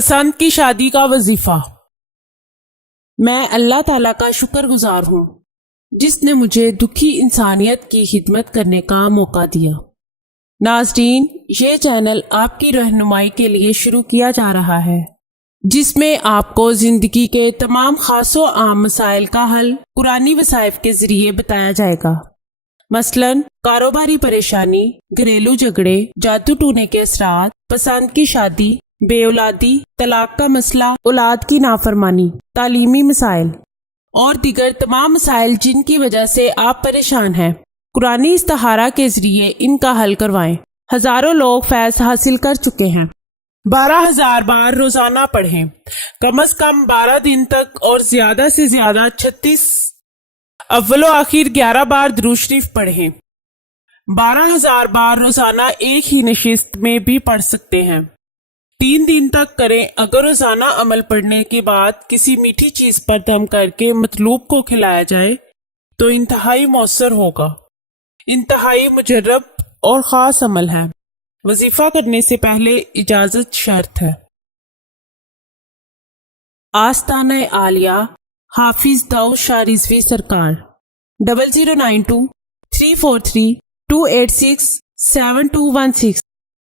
پسند کی شادی کا وظیفہ۔ میں اللہ تعالیٰ کا شکر گزار ہوں جس نے مجھے دکھی انسانیت کی خدمت کرنے کا موقع دیا۔ ناظرین، یہ چینل آپ کی رہنمائی کے لیے شروع کیا جا رہا ہے جس میں آپ کو زندگی کے تمام خاص و عام مسائل کا حل قرآنی وظائف کے ذریعے بتایا جائے گا، مثلاً کاروباری پریشانی، گھریلو جھگڑے، جادو ٹونے کے اثرات، پسند کی شادی، بے اولادی، طلاق کا مسئلہ، اولاد کی نافرمانی، تعلیمی مسائل اور دیگر تمام مسائل جن کی وجہ سے آپ پریشان ہیں، قرآنی استخارہ کے ذریعے ان کا حل کروائیں۔ ہزاروں لوگ فیض حاصل کر چکے ہیں۔ 12,000 بار روزانہ پڑھیں، کم از کم 12 دن تک، اور زیادہ سے زیادہ 36 اول و آخر 11 بار درود شریف پڑھیں۔ 12,000 بار روزانہ ایک ہی نشست میں بھی پڑھ سکتے ہیں۔ 3 دن تک کریں۔ اگر روزانہ عمل پڑھنے کے بعد کسی میٹھی چیز پر دم کر کے مطلوب کو کھلایا جائے تو انتہائی مؤثر ہوگا۔ انتہائی مجرب اور خاص عمل ہے۔ وظیفہ کرنے سے پہلے اجازت شرط ہے۔ آستانہ عالیہ حافظ داؤد شاہ رضوی سرکار 0092 343 286 7216